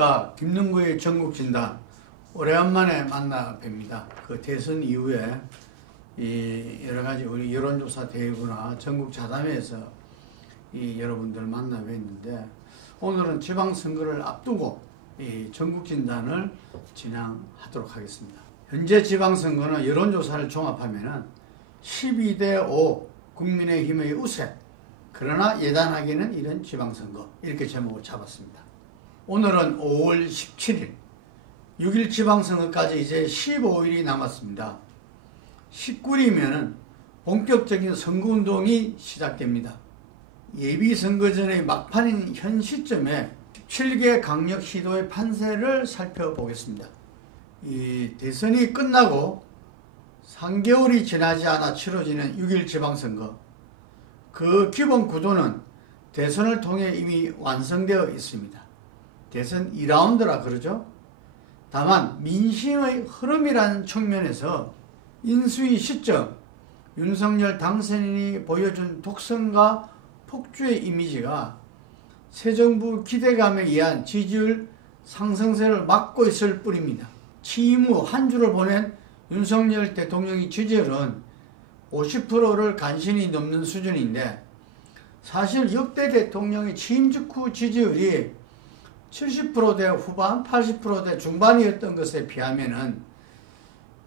안녕하십니까. 김능구의 전국진단 오래간만에 만나 뵙니다. 그 대선 이후에 이 여러가지 우리 여론조사 대회구나 전국자담회에서 여러분들 만나 뵀는데, 오늘은 지방선거를 앞두고 이 전국진단을 진행하도록 하겠습니다. 현재 지방선거는 여론조사를 종합하면 12대5 국민의힘의 우세, 그러나 예단하기는 이런 지방선거, 이렇게 제목을 잡았습니다. 오늘은 5월 17일 6일 지방선거까지 이제 15일이 남았습니다. 19일이면 본격적인 선거운동이 시작됩니다. 예비선거 전의 막판인 현 시점에 17개 강력시도의 판세를 살펴보겠습니다. 이 대선이 끝나고 3개월이 지나지 않아 치러지는 6일 지방선거, 그 기본 구도는 대선을 통해 이미 완성되어 있습니다. 대선 2라운드라 그러죠. 다만 민심의 흐름이라는 측면에서 인수위 시점, 윤석열 당선인이 보여준 독선과 폭주의 이미지가 새 정부 기대감에 의한 지지율 상승세를 막고 있을 뿐입니다. 취임 후 한 주를 보낸 윤석열 대통령의 지지율은 50%를 간신히 넘는 수준인데, 사실 역대 대통령의 취임 직후 지지율이 70%대 후반, 80%대 중반이었던 것에 비하면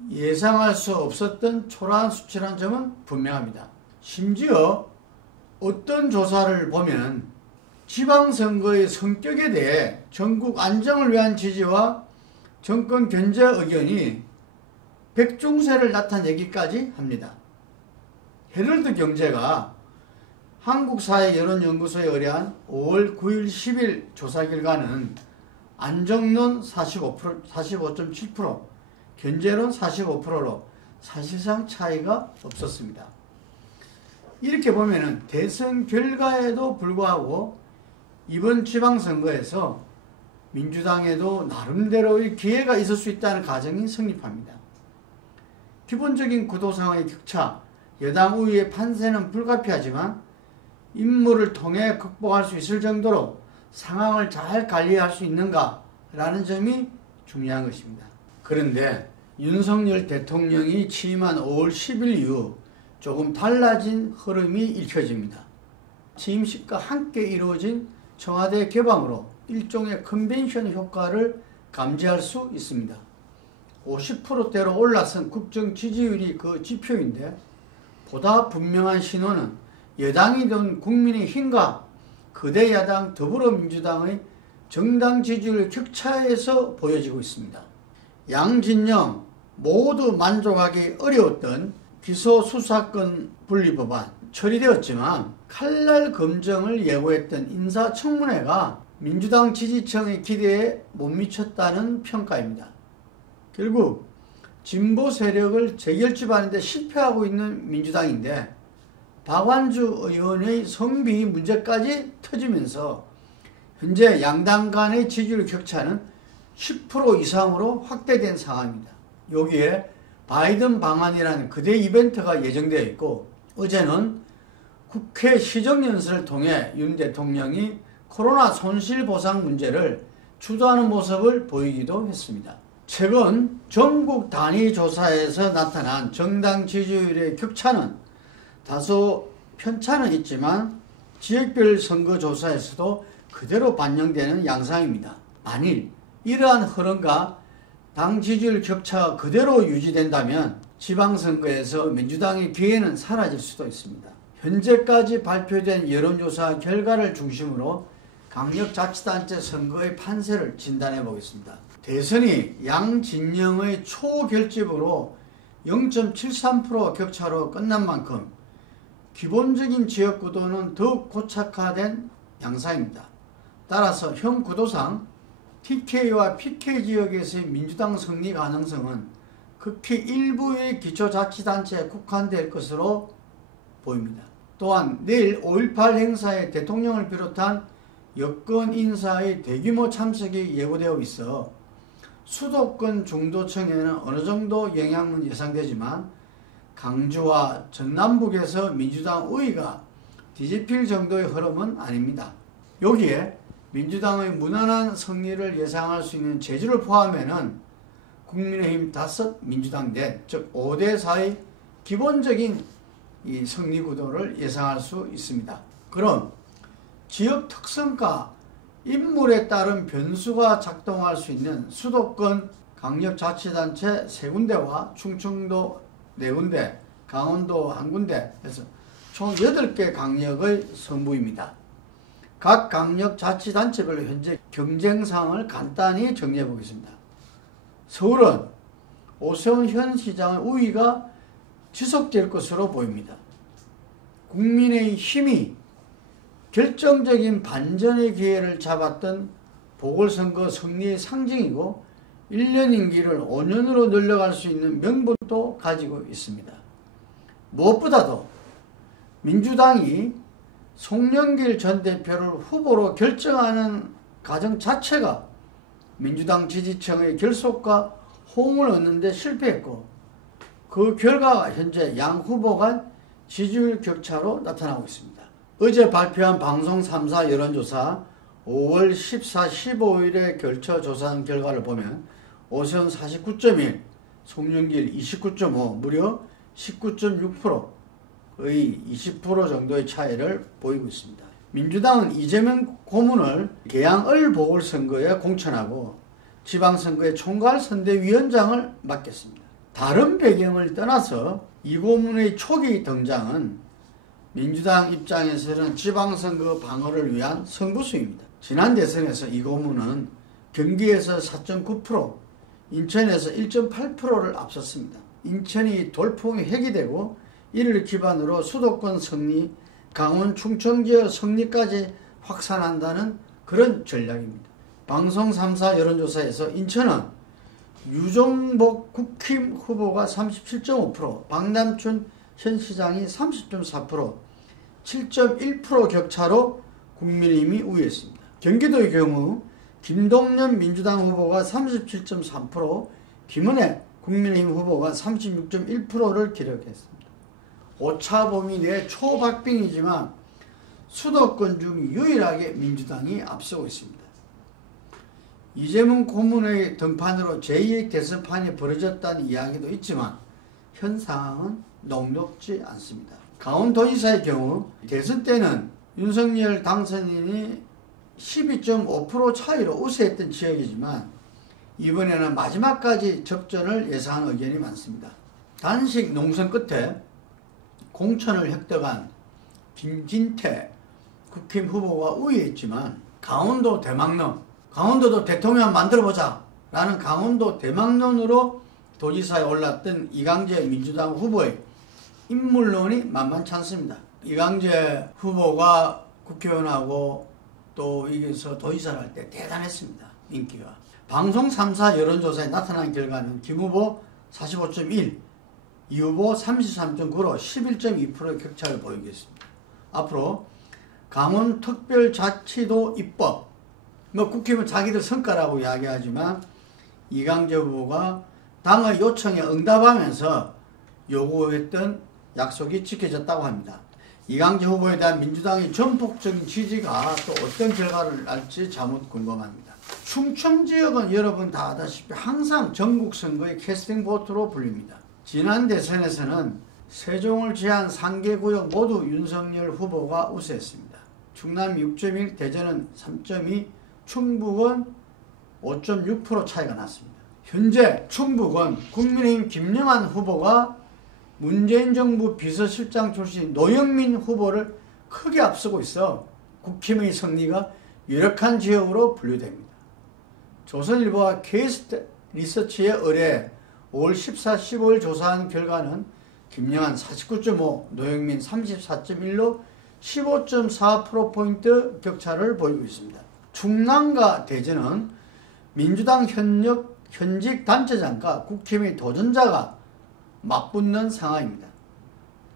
예상할 수 없었던 초라한 수치라는 점은 분명합니다. 심지어 어떤 조사를 보면 지방선거의 성격에 대해 전국 안정을 위한 지지와 정권 견제 의견이 백중세를 나타내기까지 합니다. 헤럴드 경제가 한국사회여론연구소에 의뢰한 5월 9일 10일 조사 결과는 안정론 45.7%, 견제론 45%로 사실상 차이가 없었습니다. 이렇게 보면 대선 결과에도 불구하고 이번 지방선거에서 민주당에도 나름대로의 기회가 있을 수 있다는 가정이 성립합니다. 기본적인 구도상의 격차, 여당 우위의 판세는 불가피하지만 임무를 통해 극복할 수 있을 정도로 상황을 잘 관리할 수 있는가라는 점이 중요한 것입니다. 그런데 윤석열 대통령이 취임한 5월 10일 이후 조금 달라진 흐름이 읽혀집니다. 취임식과 함께 이루어진 청와대 개방으로 일종의 컨벤션 효과를 감지할 수 있습니다. 50%대로 올라선 국정 지지율이 그 지표인데, 보다 분명한 신호는 여당이던 국민의힘과 거대 야당 더불어민주당의 정당 지지율 격차에서 보여지고 있습니다. 양 진영 모두 만족하기 어려웠던 기소수사권 분리법안 처리되었지만, 칼날 검증을 예고했던 인사청문회가 민주당 지지층의 기대에 못 미쳤다는 평가입니다. 결국 진보 세력을 재결집하는 데 실패하고 있는 민주당인데, 박완주 의원의 성비 문제까지 터지면서 현재 양당 간의 지지율 격차는 10% 이상으로 확대된 상황입니다. 여기에 바이든 방한이라는 거대 이벤트가 예정되어 있고, 어제는 국회 시정연설을 통해 윤 대통령이 코로나 손실보상 문제를 주도하는 모습을 보이기도 했습니다. 최근 전국 단위 조사에서 나타난 정당 지지율의 격차는 다소 편차는 있지만 지역별 선거조사에서도 그대로 반영되는 양상입니다. 만일 이러한 흐름과 당 지지율 격차가 그대로 유지된다면 지방선거에서 민주당의 기회는 사라질 수도 있습니다. 현재까지 발표된 여론조사 결과를 중심으로 강력자치단체 선거의 판세를 진단해 보겠습니다. 대선이 양 진영의 초결집으로 0.73% 격차로 끝난 만큼 기본적인 지역구도는 더욱 고착화된 양상입니다. 따라서 현 구도상 TK와 PK 지역에서의 민주당 승리 가능성은 극히 일부의 기초자치단체에 국한될 것으로 보입니다. 또한 내일 5.18 행사에 대통령을 비롯한 여권 인사의 대규모 참석이 예고되어 있어 수도권 중도층에는 어느 정도 영향은 예상되지만, 강주와 전남북에서 민주당 우위가 뒤집힐 정도의 흐름은 아닙니다. 여기에 민주당의 무난한 승리를 예상할 수 있는 제주를 포함해는 국민의힘 5, 민주당 4, 즉 5대4의 기본적인 이 승리 구도를 예상할 수 있습니다. 그럼 지역 특성과 인물에 따른 변수가 작동할 수 있는 수도권 강력자치단체 3군데와 충청도 4군데, 강원도 1군데 해서 총 8개 강력의 선부입니다. 각 강력자치단체별로 현재 경쟁상을 간단히 정리해 보겠습니다. 서울은 오세훈 현 시장의 우위가 지속될 것으로 보입니다. 국민의힘이 결정적인 반전의 기회를 잡았던 보궐선거 승리의 상징이고 1년 임기를 5년으로 늘려갈 수 있는 명분도 가지고 있습니다. 무엇보다도 민주당이 송영길 전 대표를 후보로 결정하는 과정 자체가 민주당 지지층의 결속과 호응을 얻는 데 실패했고 그 결과가 현재 양 후보 간 지지율 격차로 나타나고 있습니다. 어제 발표한 방송 3사 여론조사 5월 14, 15일에 걸쳐 조사한 결과를 보면 오세훈 49.1, 송영길 29.5, 무려 19.6%의 20% 정도의 차이를 보이고 있습니다. 민주당은 이재명 고문을 계양을 보궐선거에 공천하고 지방선거의 총괄선대위원장을 맡겼습니다. 다른 배경을 떠나서 이 고문의 초기 등장은 민주당 입장에서는 지방선거 방어를 위한 승부수입니다. 지난 대선에서 이 고문은 경기에서 4.9%, 인천에서 1.8%를 앞섰습니다. 인천이 돌풍의 핵이 되고 이를 기반으로 수도권 승리, 강원 충청 지역 승리까지 확산한다는 그런 전략입니다. 방송 3사 여론조사에서 인천은 유정복 국힘 후보가 37.5%, 박남춘 현 시장이 30.4%, 7.1% 격차로 국민의힘이 우위했습니다. 경기도의 경우 김동연 민주당 후보가 37.3%, 김은혜 국민의힘 후보가 36.1%를 기록했습니다. 오차범위 내 초박빙이지만 수도권 중 유일하게 민주당이 앞서고 있습니다. 이재명 고문의 등판으로 제2의 대선판이 벌어졌다는 이야기도 있지만 현 상황은 녹록지 않습니다. 강원도지사의 경우 대선 때는 윤석열 당선인이 12.5% 차이로 우세했던 지역이지만 이번에는 마지막까지 접전을 예상하는 의견이 많습니다. 단식 농성 끝에 공천을 획득한 김진태 국힘 후보가 우위했지만 강원도 대망론, 강원도도 대통령 만들어보자 라는 강원도 대망론으로 도지사에 올랐던 이강재 민주당 후보의 인물론이 만만치 않습니다. 이강재 후보가 국회의원하고 또 이겨서 도지사를 할 때 대단했습니다. 인기가. 방송 3사 여론조사에 나타난 결과는 김 후보 45.1, 이 후보 33.9로 11.2%의 격차를 보이겠습니다. 앞으로 강원특별자치도 입법, 국회의원 자기들 성과라고 이야기하지만 이강재 후보가 당의 요청에 응답하면서 요구했던 약속이 지켜졌다고 합니다. 이강재 후보에 대한 민주당의 전폭적인 지지가 또 어떤 결과를 날지 자못 궁금합니다. 충청 지역은 여러분 다 아다시피 항상 전국 선거의 캐스팅 보트로 불립니다. 지난 대선에서는 세종을 제한 3개 구역 모두 윤석열 후보가 우세했습니다. 충남 6.1, 대전은 3.2, 충북은 5.6% 차이가 났습니다. 현재 충북은 국민의힘 김영환 후보가 문재인 정부 비서실장 출신 노영민 후보를 크게 앞서고 있어 국힘의 승리가 유력한 지역으로 분류됩니다. 조선일보와 K스트 리서치의 의뢰 5월 14, 15일 조사한 결과는 김영환 49.5, 노영민 34.1로 15.4%포인트 격차를 보이고 있습니다. 충남과 대전은 민주당 현직 단체장과 국힘의 도전자가 맞붙는 상황입니다.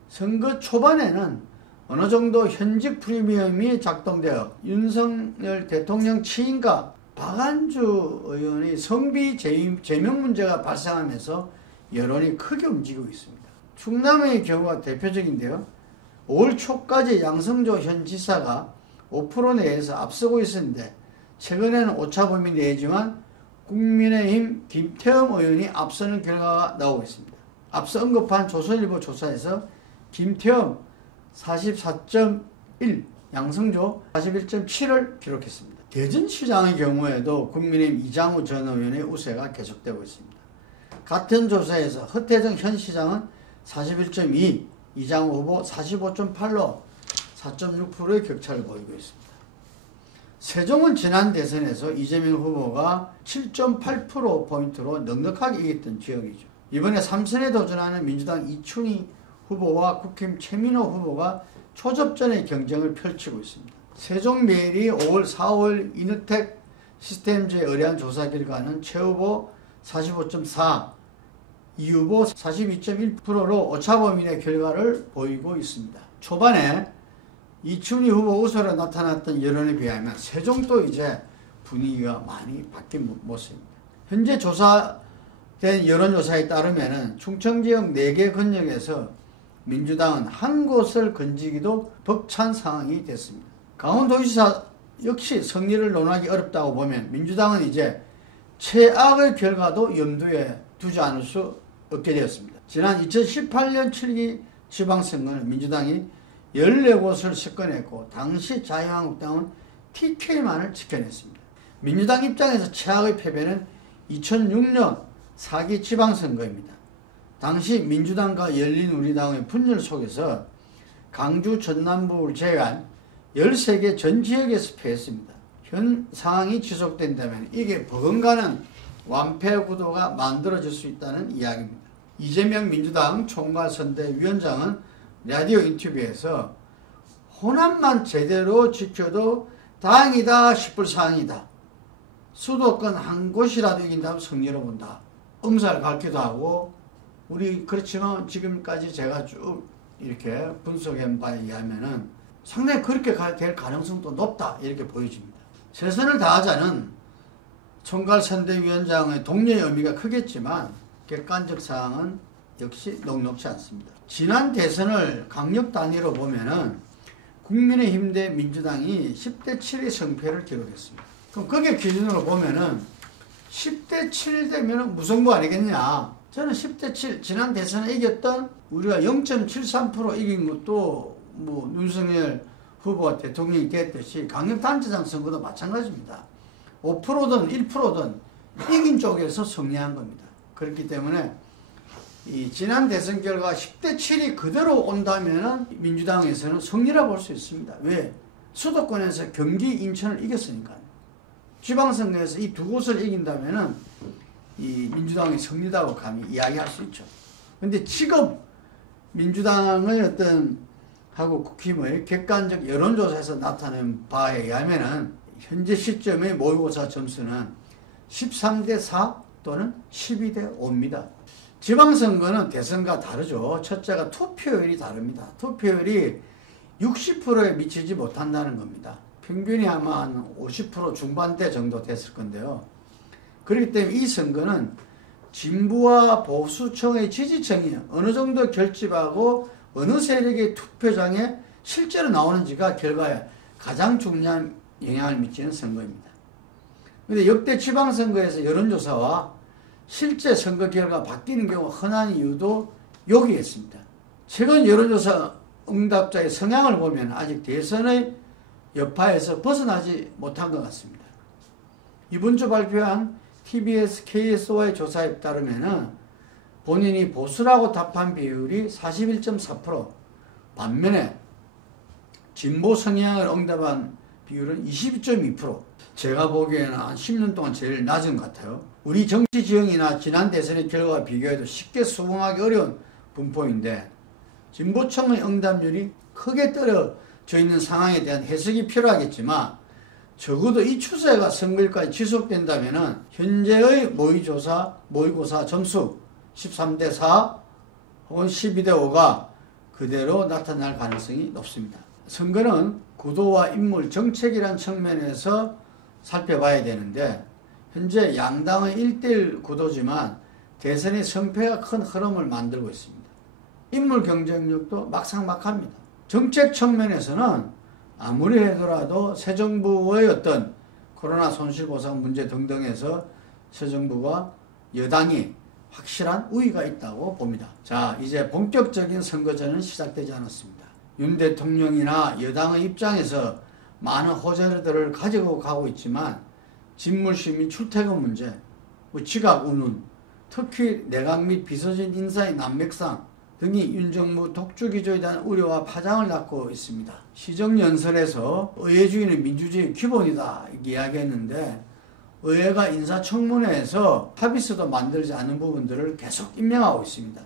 선거 초반에는 어느 정도 현직 프리미엄이 작동되어 윤석열 대통령 취임과 박안주 의원의 성비 제명 문제가 발생하면서 여론이 크게 움직이고 있습니다. 충남의 경우가 대표적인데요. 5월 초까지 양성조 현 지사가 5% 내에서 앞서고 있었는데 최근에는 오차범위 내지만 국민의힘 김태흠 의원이 앞서는 결과가 나오고 있습니다. 앞서 언급한 조선일보 조사에서 김태흠 44.1, 양승조 41.7을 기록했습니다. 대전시장의 경우에도 국민의힘 이장우 전 의원의 우세가 계속되고 있습니다. 같은 조사에서 허태정 현 시장은 41.2, 이장우 후보 45.8로 4.6%의 격차를 보이고 있습니다. 세종은 지난 대선에서 이재명 후보가 7.8%포인트로 넉넉하게 이겼던 지역이죠. 이번에 3선에 도전하는 민주당 이춘희 후보와 국힘 최민호 후보가 초접전의 경쟁을 펼치고 있습니다. 세종메일이 5월, 4월 이너텍 시스템즈에 의뢰한 조사 결과는 최 후보 45.4, 이 후보 42.1%로 오차범위 내 결과를 보이고 있습니다. 초반에 이춘희 후보 우세로 나타났던 여론에 비하면 세종도 이제 분위기가 많이 바뀐 모습입니다. 현재 조사된 여론조사에 따르면 충청지역 4개 권역에서 민주당은 한 곳을 건지기도 벅찬 상황이 됐습니다. 강원도지사 역시 승리를 논하기 어렵다고 보면 민주당은 이제 최악의 결과도 염두에 두지 않을 수 없게 되었습니다. 지난 2018년 7기 지방선거는 민주당이 14곳을 석권했고 당시 자유한국당은 TK만을 지켜냈습니다. 민주당 입장에서 최악의 패배는 2006년 4기 지방선거입니다. 당시 민주당과 열린우리당의 분열 속에서 강주 전남부를 제외한 13개 전 지역에서 패했습니다. 현 상황이 지속된다면 이게 버금가는 완패 구도가 만들어질 수 있다는 이야기입니다. 이재명 민주당 총괄선대위원장은 라디오 인터뷰에서 호남만 제대로 지켜도 다행이다 싶을 상황이다. 수도권 한 곳이라도 이긴다면 승리로 본다. 엄살 밝기도 하고 우리 그렇지만 지금까지 제가 쭉 이렇게 분석한 바에 의하면은 상당히 그렇게 될 가능성도 높다 이렇게 보여집니다. 최선을 다하자는 총괄선대위원장의 독려의 의미가 크겠지만 객관적 사항은 역시 녹록지 않습니다. 지난 대선을 강력 단위로 보면은 국민의힘 대 민주당이 10대 7의 성패를 기록했습니다. 그럼 그게 기준으로 보면은 10대 7 되면은 무승부 아니겠냐? 저는 10대 7 지난 대선에 이겼던 우리가 0.73% 이긴 것도 뭐 윤석열 후보가 대통령이 됐듯이 강력단체장 선거도 마찬가지입니다. 5%든 1%든 이긴 쪽에서 승리한 겁니다. 그렇기 때문에 이 지난 대선 결과 10대 7이 그대로 온다면 민주당에서는 승리라 볼 수 있습니다. 왜? 수도권에서 경기, 인천을 이겼으니까요. 지방선거에서 이 두 곳을 이긴다면 이 민주당이 승리다고 감히 이야기할 수 있죠. 근데 지금 민주당의 어떤 하고 국힘의 객관적 여론조사에서 나타낸 바에 의하면은 현재 시점의 모의고사 점수는 13대 4 또는 12대 5입니다. 지방선거는 대선과 다르죠. 첫째가 투표율이 다릅니다. 투표율이 60%에 미치지 못한다는 겁니다. 평균이 아마 한 50% 중반대 정도 됐을 건데요. 그렇기 때문에 이 선거는 진보와 보수층의 지지층이 어느 정도 결집하고 어느 세력의 투표장에 실제로 나오는지가 결과에 가장 중요한 영향을 미치는 선거입니다. 그런데 역대 지방선거에서 여론조사와 실제 선거 결과가 바뀌는 경우가 흔한 이유도 여기에 있습니다. 최근 여론조사 응답자의 성향을 보면 아직 대선의 여파에서 벗어나지 못한 것 같습니다. 이번 주 발표한 TBS KSO의 조사에 따르면 본인이 보수라고 답한 비율이 41.4%, 반면에 진보 성향을 응답한 비율은 22.2%. 제가 보기에는 한 10년 동안 제일 낮은 것 같아요. 우리 정치 지형이나 지난 대선의 결과와 비교해도 쉽게 수긍하기 어려운 분포인데 진보층의 응답률이 크게 떨어져 있는 상황에 대한 해석이 필요하겠지만 적어도 이 추세가 선거일까지 지속된다면 현재의 모의고사 점수 13대 4 혹은 12대 5가 그대로 나타날 가능성이 높습니다. 선거는 구도와 인물, 정책이란 측면에서 살펴봐야 되는데 현재 양당의 1대1 구도지만 대선의 성패가 큰 흐름을 만들고 있습니다. 인물 경쟁력도 막상막합니다. 정책 측면에서는 아무리 해더라도 새 정부의 어떤 코로나 손실보상 문제 등등에서 새 정부가 여당이 확실한 우위가 있다고 봅니다. 자, 이제 본격적인 선거전은 시작되지 않았습니다. 윤 대통령이나 여당의 입장에서 많은 호재들을 가지고 가고 있지만 집무실 출퇴근 문제, 지각 운운, 특히 내각 및 비서진 인사의 난맥상 등이 윤 정부 독주기조에 대한 우려와 파장을 낳고 있습니다. 시정연설에서 의회주의는 민주주의의 기본이다 이야기했는데 의회가 인사청문회에서 합의서도 만들지 않은 부분들을 계속 임명하고 있습니다.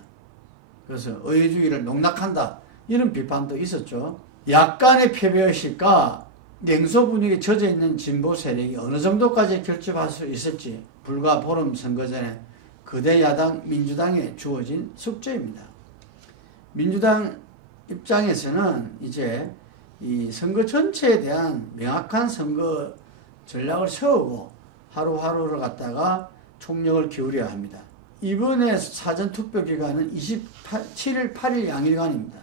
그래서 의회주의를 농락한다 이런 비판도 있었죠. 약간의 패배의식과 냉소 분위기에 젖어 있는 진보 세력이 어느 정도까지 결집할 수 있을지 불과 보름 선거 전에 거대 야당 민주당에 주어진 숙제입니다. 민주당 입장에서는 이제 이 선거 전체에 대한 명확한 선거 전략을 세우고 하루하루를 갖다가 총력을 기울여야 합니다. 이번에 사전투표 기간은 7일, 8일 양일간입니다.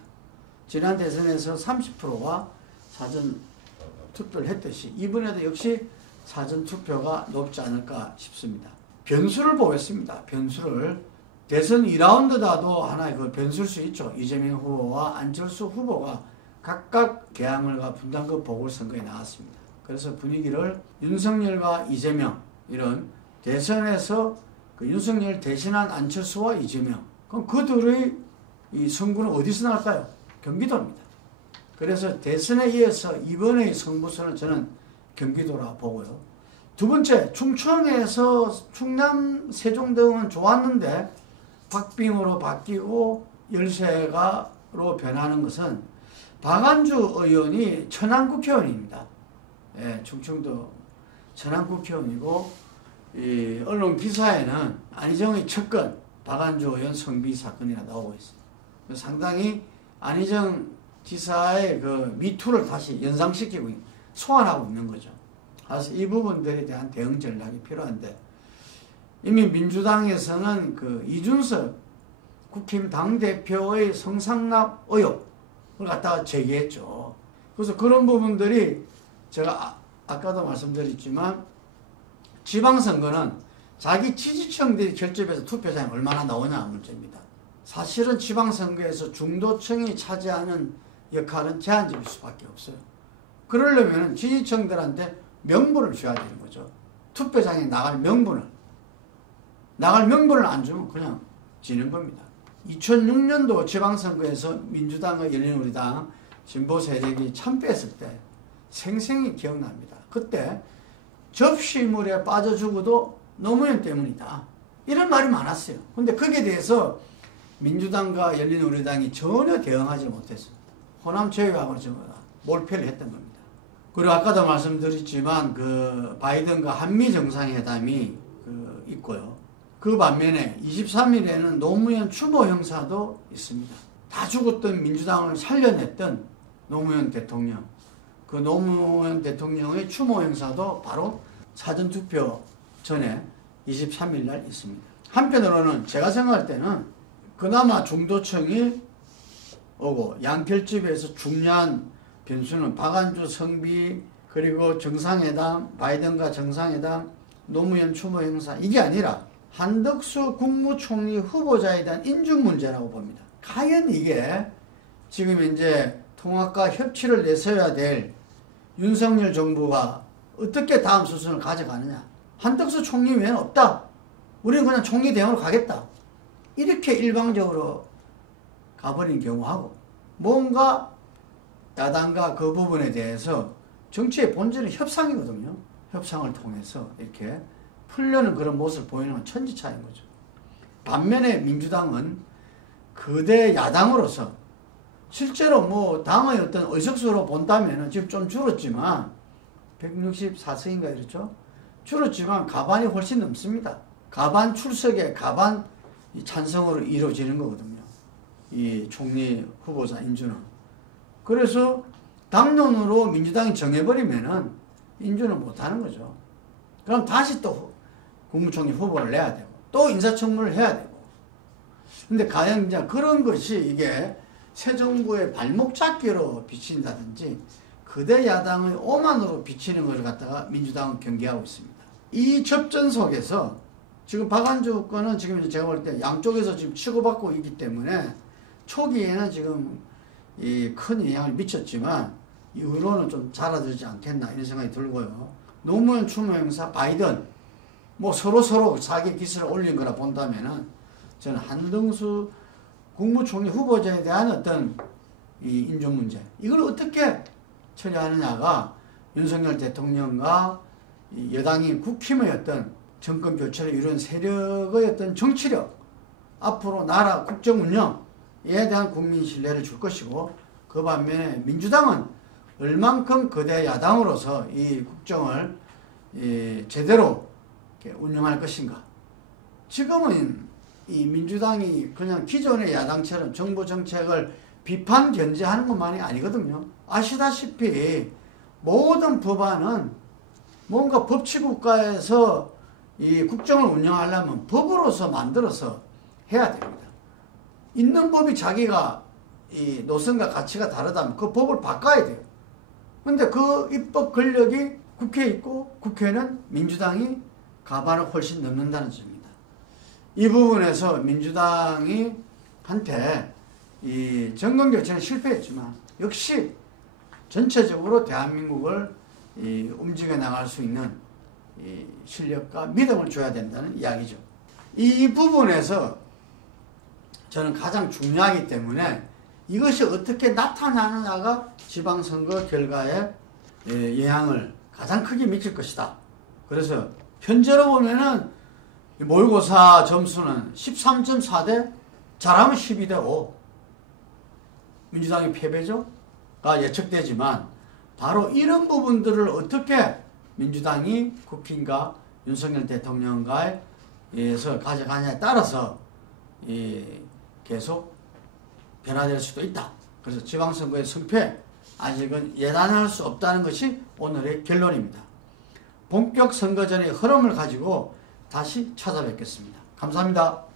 지난 대선에서 30%가 사전투표를 했듯이 이번에도 역시 사전투표가 높지 않을까 싶습니다. 변수를 보겠습니다. 변수를. 대선 2라운드다도 하나의 그 변수일 수 있죠. 이재명 후보와 안철수 후보가 각각 개항을과 분당급 보궐선거에 나왔습니다. 그래서 분위기를 윤석열과 이재명 이런 대선에서 그 윤석열 대신한 안철수와 이재명 그럼 그들의 이 선거는 어디서 나갈까요? 경기도입니다. 그래서 대선에 이어서 이번의 승부수는 저는 경기도라 보고요. 두 번째, 충청에서 충남 세종등은 좋았는데 박빙으로 바뀌고 열세가로 변하는 것은 박안주 의원이 천안국회의원입니다. 예, 충청도 천안국회의원이고 이 언론 기사에는 안희정의 척건 박안주 의원 성비 사건이라 나오고 있습니다. 상당히 안희정 지사의 그 미투를 다시 연상시키고 소환하고 있는 거죠. 그래서 이 부분들에 대한 대응 전략이 필요한데 이미 민주당에서는 그 이준석 국힘 당대표의 성상납 의혹을 갖다가 제기했죠. 그래서 그런 부분들이 제가 아까도 말씀드렸지만 지방선거는 자기 지지층들이 결집해서 투표장에 얼마나 나오냐 문제입니다. 사실은 지방선거에서 중도층이 차지하는 역할은 제한적일 수밖에 없어요. 그러려면 지지층들한테 명분을 줘야 되는 거죠. 투표장에 나갈 명분을 안 주면 그냥 지는 겁니다. 2006년도 지방선거에서 민주당과 열린우리당 진보 세력이 참패했을 때 생생히 기억납니다. 그때 접시물에 빠져 죽어도 노무현 때문이다. 이런 말이 많았어요. 근데 거기에 대해서 민주당과 열린우리당이 전혀 대응하지 못했어요. 호남 제외하고는 전부 다 몰표를 했던 겁니다. 그리고 아까도 말씀드렸지만 그 바이든과 한미 정상회담이 있고요. 그 반면에 23일에는 노무현 추모 행사도 있습니다. 다 죽었던 민주당을 살려냈던 노무현 대통령, 그 노무현 대통령의 추모 행사도 바로 사전투표 전에 23일 날 있습니다. 한편으로는 제가 생각할 때는 그나마 중도층이 오고 양결집에서 중요한 변수는 박안주 성비 그리고 정상회담, 바이든과 정상회담, 노무현 추모 행사 이게 아니라 한덕수 국무총리 후보자에 대한 인준 문제라고 봅니다. 과연 이게 지금 이제 통합과 협치를 내세워야 될 윤석열 정부가 어떻게 다음 수순을 가져가느냐. 한덕수 총리 외에는 없다. 우리는 그냥 총리 대응으로 가겠다. 이렇게 일방적으로 가버린 경우하고 뭔가 야당과 그 부분에 대해서 정치의 본질은 협상이거든요. 협상을 통해서 이렇게 풀려는 그런 모습을 보이는 건 천지차이인 거죠. 반면에 민주당은 거대 야당으로서 실제로 뭐 당의 어떤 의석수로 본다면 지금 좀 줄었지만 164석인가 이렇죠. 줄었지만 가반이 훨씬 넘습니다. 가반 출석에 가반 찬성으로 이루어지는 거거든요. 이 총리 후보자 인준은. 그래서 당론으로 민주당이 정해버리면은 인준을 못하는 거죠. 그럼 다시 또 국무총리 후보를 내야 되고 또 인사청문을 해야 되고. 근데 과연 이제 그런 것이 이게 새 정부의 발목 잡기로 비친다든지 거대 야당의 오만으로 비치는 것을 갖다가 민주당은 경계하고 있습니다. 이 접전 속에서 지금 박안주 건은 지금 제가 볼 때 양쪽에서 지금 치고받고 있기 때문에 초기에는 지금 큰 영향을 미쳤지만 이후로는 좀 잦아들지 않겠나 이런 생각이 들고요. 노무현 추모 행사 바이든 뭐 서로 자기 기세를 올린 거라 본다면은 저는 한덕수 국무총리 후보자에 대한 어떤 이 인종 문제 이걸 어떻게 처리하느냐가 윤석열 대통령과 여당인 국힘의 어떤 정권 교체를 이룬 세력의 어떤 정치력 앞으로 나라 국정 운영에 대한 국민 신뢰를 줄 것이고 그 반면에 민주당은 얼만큼 거대 야당으로서 이 국정을 제대로 운영할 것인가. 지금은 이 민주당이 그냥 기존의 야당처럼 정부 정책을 비판 견제하는 것만이 아니거든요. 아시다시피 모든 법안은 뭔가 법치국가에서 이 국정을 운영하려면 법으로서 만들어서 해야 됩니다. 있는 법이 자기가 이 노선과 가치가 다르다면 그 법을 바꿔야 돼요. 근데 그 입법 권력이 국회에 있고 국회는 민주당이 가반을 훨씬 넘는다는 점입니다. 이 부분에서 민주당이 한테 이 정권 교체는 실패했지만 역시 전체적으로 대한민국을 움직여 나갈 수 있는 실력과 믿음을 줘야 된다는 이야기죠. 이 부분에서 저는 가장 중요하기 때문에 이것이 어떻게 나타나느냐가 지방선거 결과에 영향을 가장 크게 미칠 것이다. 그래서 현재로 보면은 모의고사 점수는 13.4대 잘하면 12대 5 민주당의 패배가 예측되지만 바로 이런 부분들을 어떻게 민주당이 국힘과 윤석열 대통령과에서 가져가냐에 따라서 계속 변화될 수도 있다. 그래서 지방선거의 승패 아직은 예단할 수 없다는 것이 오늘의 결론입니다. 본격 선거전의 흐름을 가지고 다시 찾아뵙겠습니다. 감사합니다.